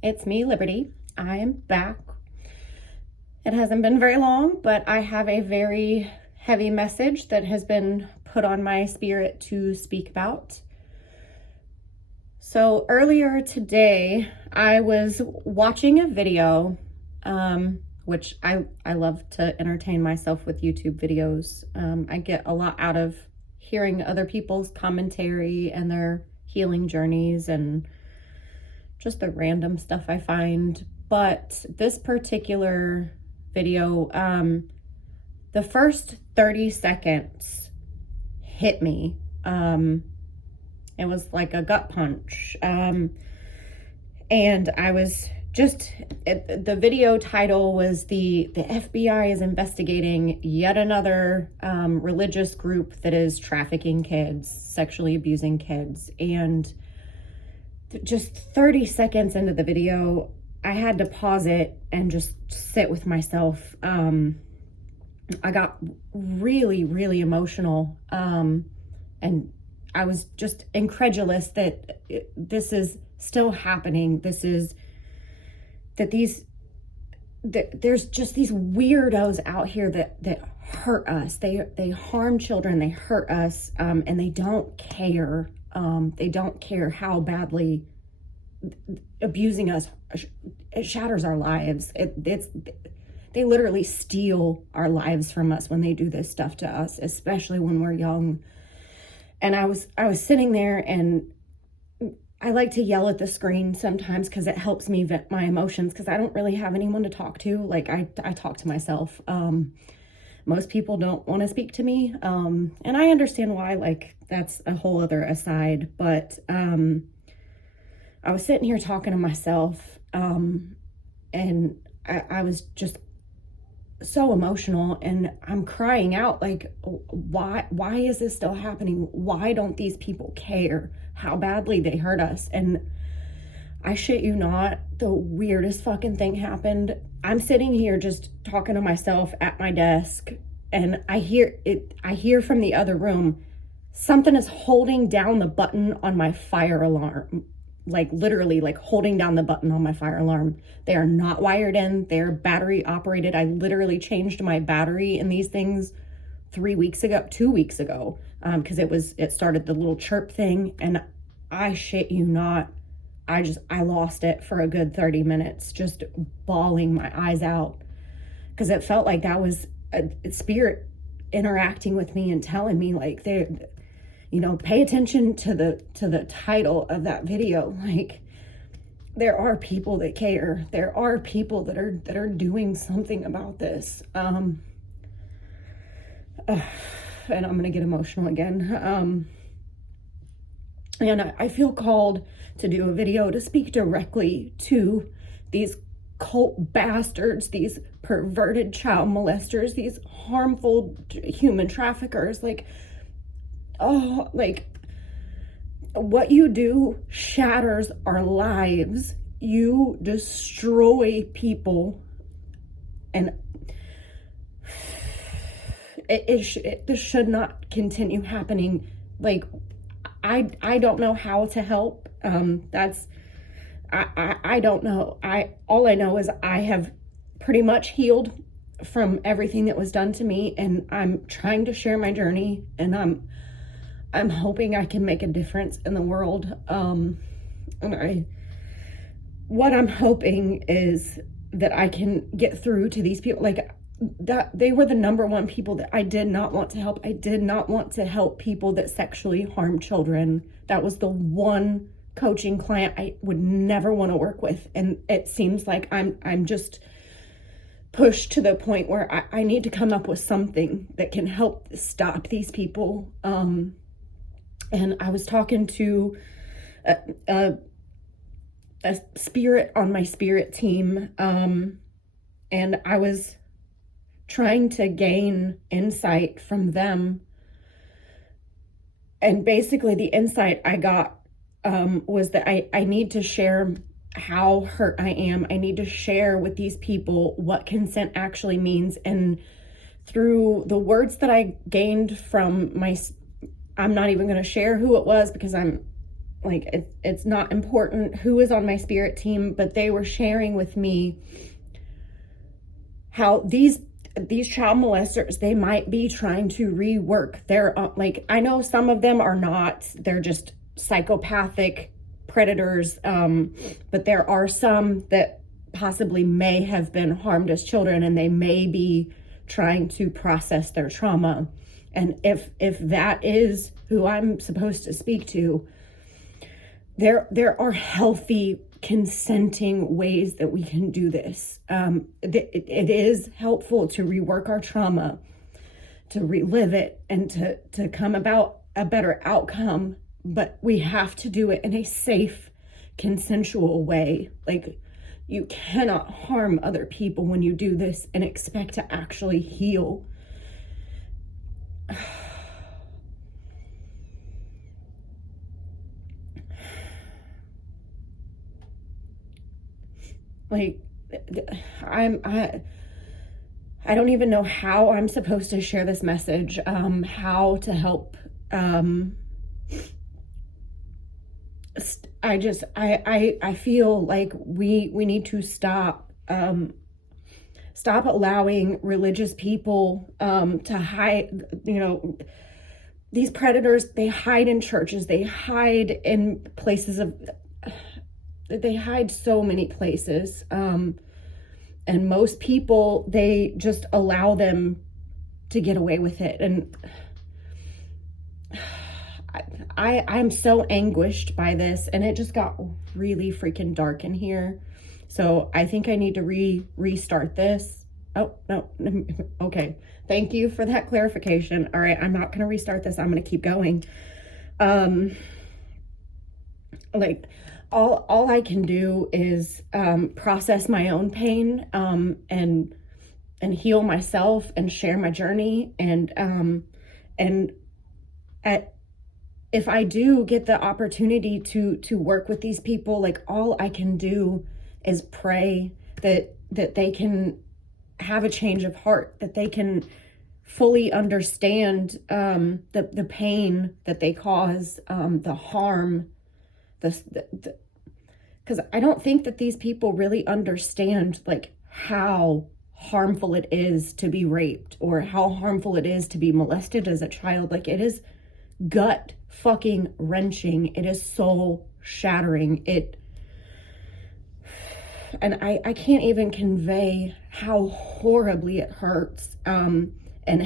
It's me, Liberty. I am back. It hasn't been very long, but I have a very heavy message that has been put on my spirit to speak about. So earlier today, I was watching a video, which I love to entertain myself with YouTube videos. I get a lot out of hearing other people's commentary and their healing journeys and just the random stuff I find. But this particular video, the first 30 seconds hit me. It was like a gut punch. And I was just, the video title was the FBI is investigating yet another religious group that is trafficking kids, sexually abusing kids. And just 30 seconds into the video, I had to pause it and just sit with myself. I got really, really emotional. And I was just incredulous that this is still happening. There's just these weirdos out here that hurt us. They harm children, they hurt us, and they don't care. They don't care how badly abusing us. It shatters our lives. They literally steal our lives from us when they do this stuff to us, especially when we're young. And I was sitting there, and I like to yell at the screen sometimes because it helps me vent my emotions, because I don't really have anyone to talk to. Like I talk to myself. Most people don't want to speak to me. And I understand why, like that's a whole other aside, but I was sitting here talking to myself, and I was just so emotional, and I'm crying out like, why is this still happening? Why don't these people care how badly they hurt us? And I shit you not, the weirdest fucking thing happened. I'm sitting here just talking to myself at my desk, and I hear from the other room, something is holding down the button on my fire alarm. Like literally like holding down the button on my fire alarm. They are not wired in. They're battery operated. I literally changed my battery in these things 2 weeks ago, because it started the little chirp thing, and I shit you not, I lost it for a good 30 minutes, just bawling my eyes out, because it felt like that was a spirit interacting with me and telling me like, pay attention to the title of that video. Like, there are people that care. There are people that are doing something about this. And I'm gonna get emotional again. And I feel called to do a video to speak directly to these cult bastards, these perverted child molesters, these harmful human traffickers. Like, what you do shatters our lives. You destroy people, and this should not continue happening. Like, I don't know how to help. I don't know. All I know is I have pretty much healed from everything that was done to me, and I'm trying to share my journey, and I'm hoping I can make a difference in the world. What I'm hoping is that I can get through to these people. Like, that they were the number one people that I did not want to help. I did not want to help people that sexually harm children. That was the one coaching client I would never want to work with. And it seems like I'm just pushed to the point where I need to come up with something that can help stop these people. And I was talking to a spirit on my spirit team, and I was trying to gain insight from them. And basically the insight I got was that I need to share how hurt I am. I need to share with these people what consent actually means. And through the words that I gained from I'm not even going to share who it was, because I'm like it's not important who is on my spirit team, but they were sharing with me how these child molesters, they might be trying to rework their, like, I know some of them are not, they're just psychopathic predators, but there are some that possibly may have been harmed as children, and they may be trying to process their trauma. And if that is who I'm supposed to speak to, there are healthy, consenting ways that we can do this. It is helpful to rework our trauma, to relive it, and to come about a better outcome, but we have to do it in a safe, consensual way. Like, you cannot harm other people when you do this and expect to actually heal. Like, I don't even know how I'm supposed to share this message, how to help. I feel like we need to stop allowing religious people to hide. These predators, they hide in churches, they hide in places of, they hide so many places, and most people, they just allow them to get away with it. And I'm so anguished by this, and it just got really freaking dark in here. So I think I need to restart this. Oh, no. Okay. Thank you for that clarification. All right. I'm not going to restart this. I'm going to keep going. Like, all I can do is process my own pain, and heal myself and share my journey. And if I do get the opportunity to work with these people, like, all I can do is pray that they can have a change of heart, that they can fully understand the pain that they cause, the harm, because I don't think that these people really understand, like, how harmful it is to be raped, or how harmful it is to be molested as a child. Like, it is gut fucking wrenching. It is soul shattering. And I can't even convey how horribly it hurts, and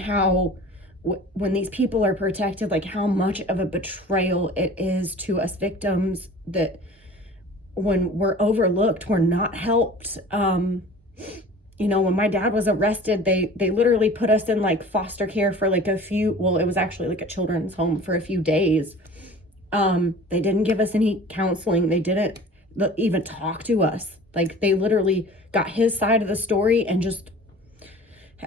how when these people are protected, like, how much of a betrayal it is to us victims, that when we're overlooked, we're not helped. When my dad was arrested, they literally put us in, like, foster care for like it was actually like a children's home for a few days. They didn't give us any counseling. They didn't even talk to us. Like, they literally got his side of the story, and just,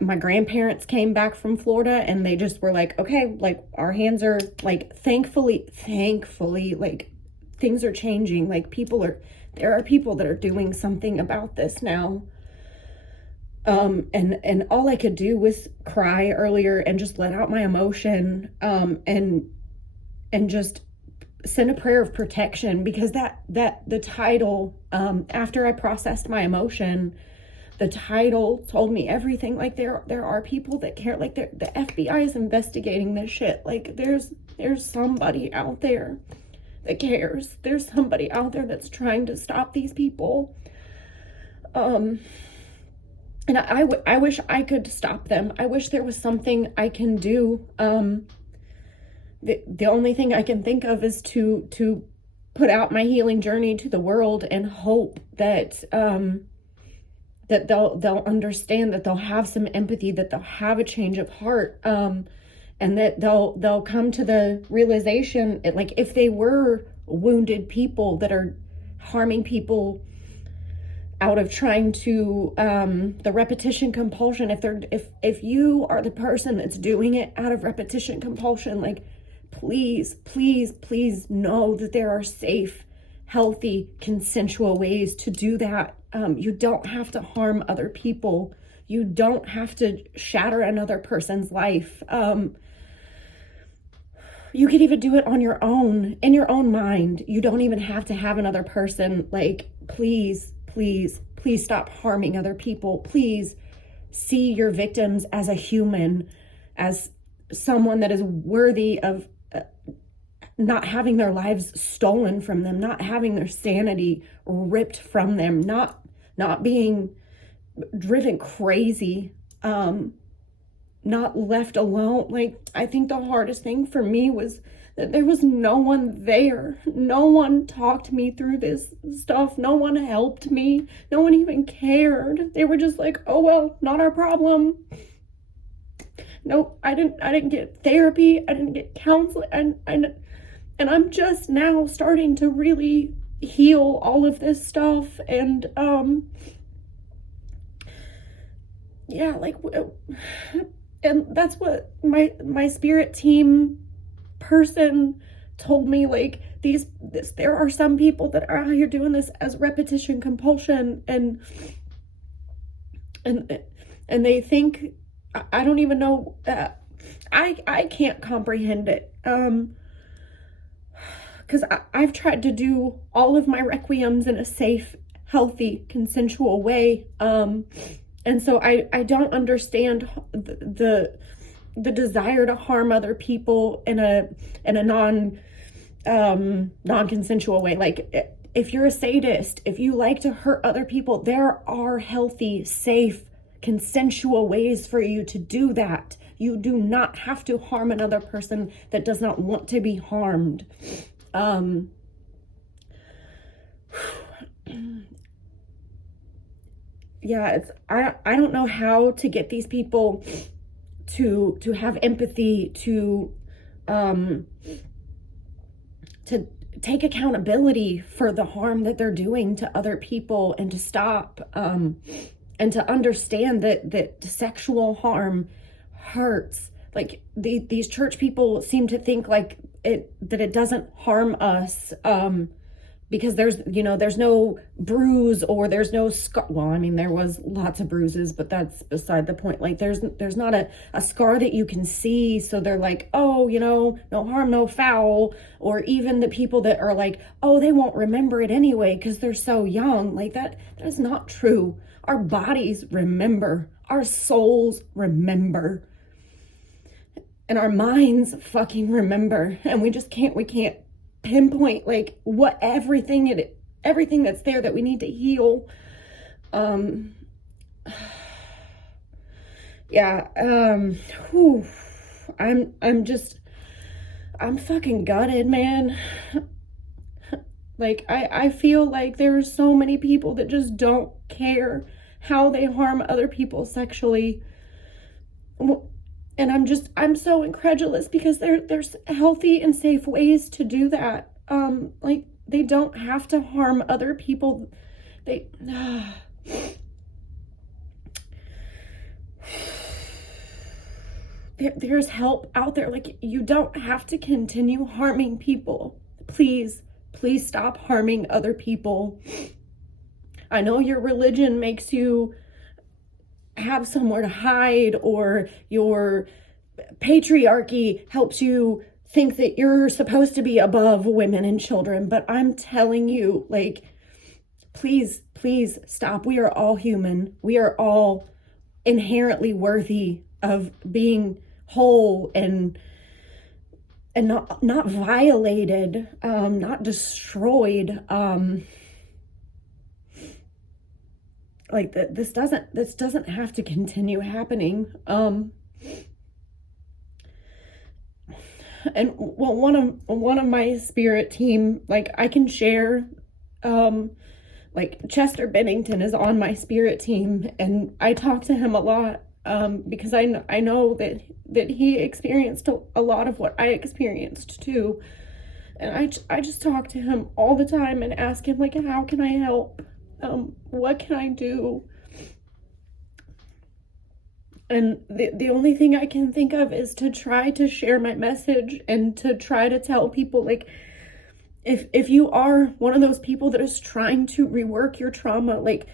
my grandparents came back from Florida, and they just were like, okay, like, our hands are, like, thankfully, like, things are changing. Like, there are people that are doing something about this now. And all I could do was cry earlier and just let out my emotion, and just send a prayer of protection, because the title, after I processed my emotion, the title told me everything. Like, there are people that care. Like, the FBI is investigating this shit. Like, there's somebody out there that cares. There's somebody out there that's trying to stop these people. And I wish I could stop them. I wish there was something I can do. The only thing I can think of is to put out my healing journey to the world, and hope that that they'll understand, that they'll have some empathy, that they'll have a change of heart, and that they'll come to the realization, like, if they were wounded people that are harming people out of trying to the repetition compulsion, if you are the person that's doing it out of repetition compulsion, like, please know that there are safe, healthy, consensual ways to do that. You don't have to harm other people. You don't have to shatter another person's life. you could even do it on your own, in your own mind. You don't even have to have another person. Like, please, please, please stop harming other people. Please see your victims as a human, as someone that is worthy of not having their lives stolen from them, not having their sanity ripped from them, not being driven crazy, not left alone. Like, I think the hardest thing for me was that there was no one there. No one talked me through this stuff. No one helped me. No one even cared. They were just like, oh, well, not our problem. No, I didn't get therapy. I didn't get counseling. And I'm just now starting to really heal all of this stuff. And, yeah, like, and that's what my spirit team person told me. Like, there are some people that are out here doing this as repetition compulsion, and they think, I don't even know, I can't comprehend it, because I've tried to do all of my requiems in a safe, healthy, consensual way, and so I don't understand the desire to harm other people in a non-consensual way. Like, if you're a sadist, if you like to hurt other people, there are healthy, safe, consensual ways for you to do that. You do not have to harm another person that does not want to be harmed. Yeah, I don't know how to get these people to have empathy, to take accountability for the harm that they're doing to other people, and to stop, and to understand that sexual harm hurts. Like, these church people seem to think like that it doesn't harm us, because there's no bruise, or there's no scar. Well, I mean, there was lots of bruises, but that's beside the point. Like, there's not a scar that you can see. So they're like, oh, no harm, no foul. Or even the people that are like, oh, they won't remember it anyway because they're so young. Like, that is not true. Our bodies remember. Our souls remember. And our minds fucking remember. And we can't pinpoint like what everything that's there that we need to heal. Yeah. I'm fucking gutted, man. Like, I feel like there are so many people that just don't care how they harm other people sexually. And I'm so incredulous, because there's healthy and safe ways to do that. Like, they don't have to harm other people. There's help out there. Like, you don't have to continue harming people. Please stop harming other people. I know your religion makes you have somewhere to hide, or your patriarchy helps you think that you're supposed to be above women and children, but I'm telling you, like, please stop. We are all human. We are all inherently worthy of being whole and not violated, not destroyed. Like, this doesn't have to continue happening. And well, one of my spirit team, like, I can share, like, Chester Bennington is on my spirit team, and I talk to him a lot, because I know that he experienced a lot of what I experienced too. And I just talk to him all the time and ask him, like, how can I help? What can I do? And the only thing I can think of is to try to share my message, and to try to tell people, like, if you are one of those people that is trying to rework your trauma, like,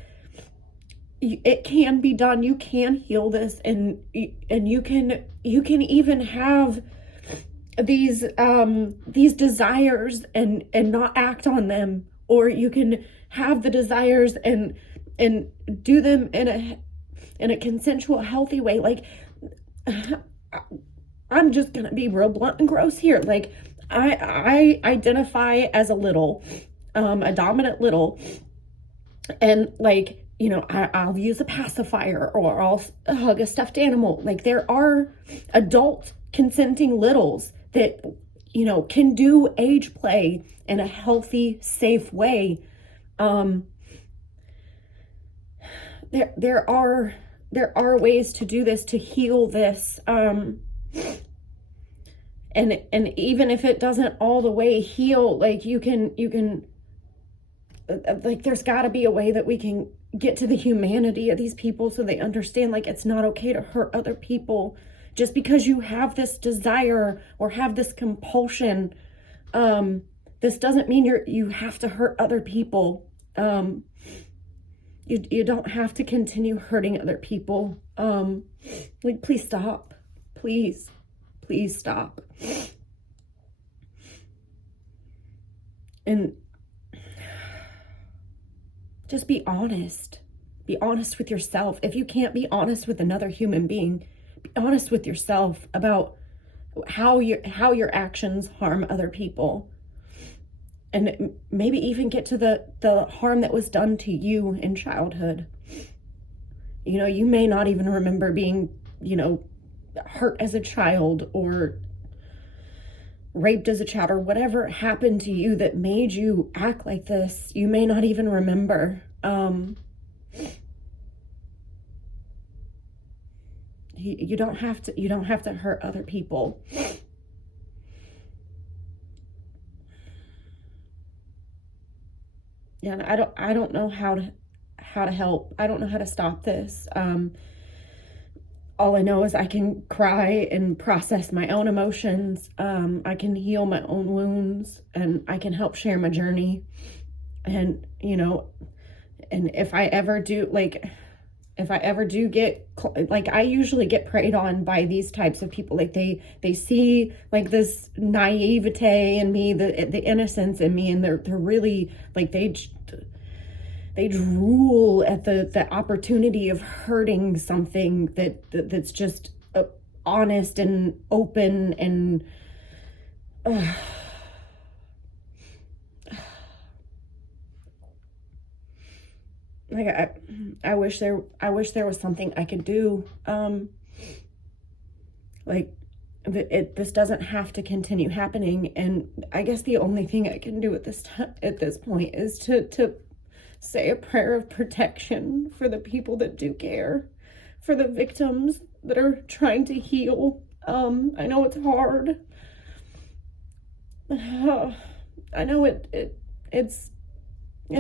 it can be done. You can heal this, and you can even have these desires and not act on them, or you can have the desires and do them in a consensual, healthy way. Like, I'm just gonna be real blunt and gross here. Like, I identify as a little, a dominant little, and like, you know, I'll use a pacifier, or I'll hug a stuffed animal. Like, there are adult consenting littles that, you know, can do age play in a healthy, safe way. There are ways to do this, to heal this. And even if it doesn't all the way heal, like, you can like, there's got to be a way that we can get to the humanity of these people, so they understand, like, it's not okay to hurt other people just because you have this desire or have this compulsion. This doesn't mean you have to hurt other people. You don't have to continue hurting other people. Like, please stop. Please stop. And just be honest. Be honest with yourself. If you can't be honest with another human being, be honest with yourself about how your actions harm other people. And maybe even get to the harm that was done to you in childhood. You know, you may not even remember being, you know, hurt as a child or raped as a child, or whatever happened to you that made you act like this. You may not even remember. You don't have to hurt other people. Yeah, and I don't know how to help. I don't know how to stop this. All I know is I can cry and process my own emotions. I can heal my own wounds, and I can help share my journey. And, you know, and if I ever do get, like, I usually get preyed on by these types of people. Like, they see, like, this naivete in me, the innocence in me, and they're really, like, they drool at the opportunity of hurting something that's just honest and open and like, I wish there was something I could do. Like, this doesn't have to continue happening, and I guess the only thing I can do at this point is to say a prayer of protection for the people that do care, for the victims that are trying to heal. I know it's hard. I know it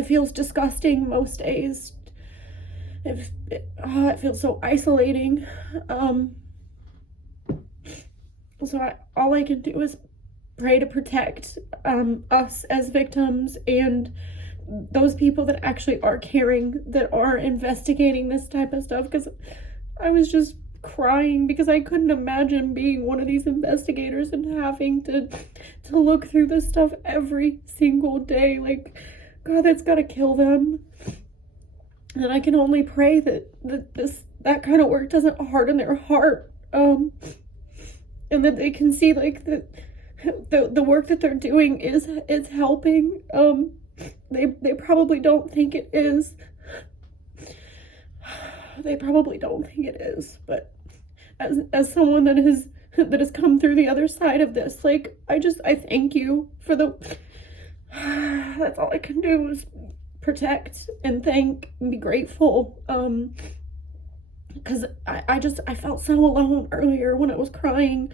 feels disgusting most days. It feels so isolating. So all I can do is pray to protect us as victims, and those people that actually are caring, that are investigating this type of stuff. Because I was just crying because I couldn't imagine being one of these investigators and having to look through this stuff every single day. Like, God, that's gotta kill them. And I can only pray that kind of work doesn't harden their heart, and that they can see, like, the work that they're doing is helping. They probably don't think it is. They probably don't think it is, but as someone that has come through the other side of this, like, I thank you for that's all I can do is protect and thank and be grateful. Because I felt so alone earlier when I was crying.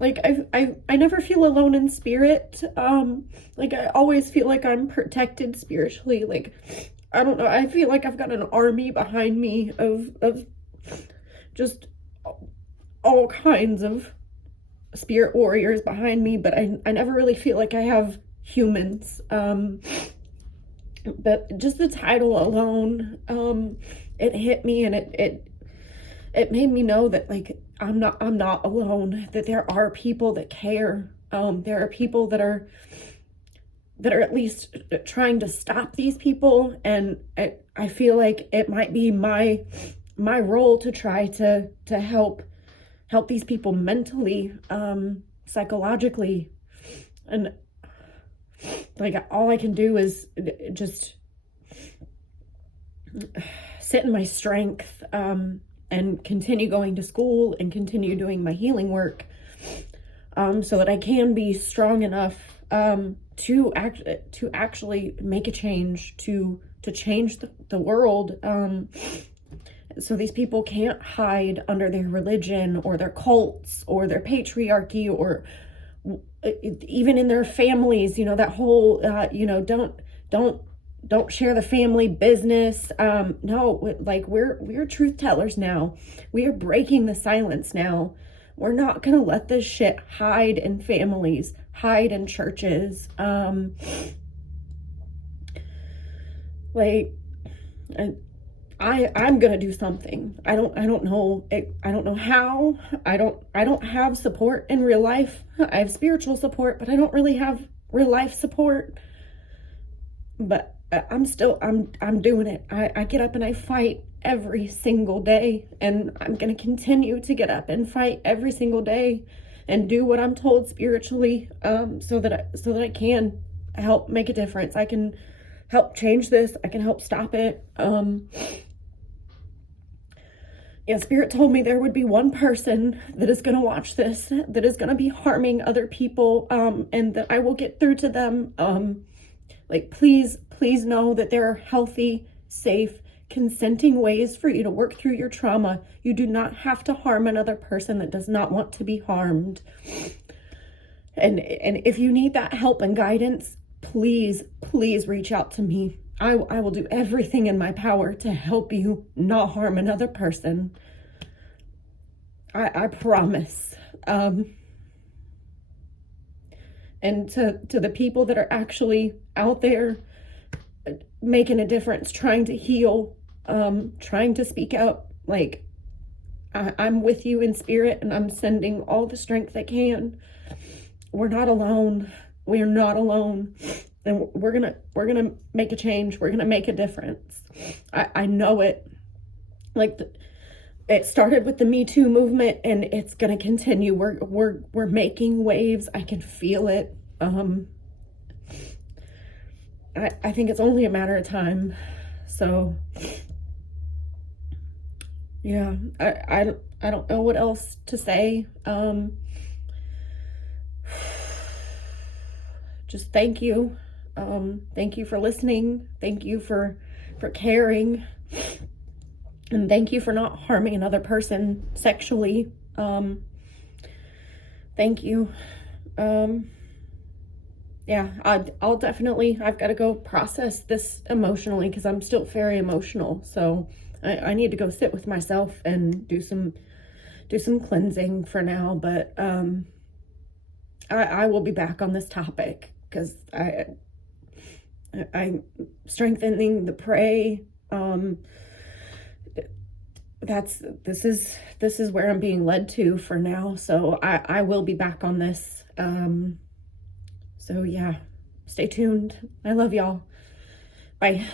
Like, I never feel alone in spirit. Like, I always feel like I'm protected spiritually. Like, I don't know, I feel like I've got an army behind me of just all kinds of spirit warriors behind me, but I never really feel like I have humans. But just the title alone, it hit me, and it made me know that like I'm not alone, that there are people that care. There are people that are at least trying to stop these people, and I feel like it might be my role to try to help these people mentally, psychologically, and like all I can do is just sit in my strength, and continue going to school and continue doing my healing work, so that I can be strong enough to actually make a change, to change the world, so these people can't hide under their religion or their cults or their patriarchy, or even in their families, that whole don't share the family business. No, like we're truth tellers now. We are breaking the silence now. We're not gonna let this shit hide in families, hide in churches. I'm gonna do something. I don't know. I don't know how. I don't have support in real life. I have spiritual support, but I don't really have real life support. But I'm doing it. I get up and I fight every single day, and I'm gonna continue to get up and fight every single day and do what I'm told spiritually, so that I can help make a difference. I can help change this. I can help stop it. Spirit told me there would be one person that is going to watch this, that is going to be harming other people, and that I will get through to them. Please know that there are healthy, safe, consenting ways for you to work through your trauma. You do not have to harm another person that does not want to be harmed. And if you need that help and guidance, please reach out to me. I will do everything in my power to help you not harm another person. I promise. And to the people that are actually out there making a difference, trying to heal, trying to speak out, like, I'm with you in spirit, and I'm sending all the strength I can. We're not alone. We're not alone. And we're gonna make a change. We're gonna make a difference. I know it. It started with the Me Too movement, and it's gonna continue. We're making waves. I can feel it. I think it's only a matter of time. So yeah, I don't know what else to say. Just thank you. Thank you for listening. Thank you for caring. And thank you for not harming another person sexually. Thank you. Yeah, I'll definitely, I've got to go process this emotionally, because I'm still very emotional. So I need to go sit with myself and do some cleansing for now. But I will be back on this topic, because I'm strengthening the pray. This is where I'm being led to for now. So I will be back on this. So yeah, stay tuned. I love y'all. Bye.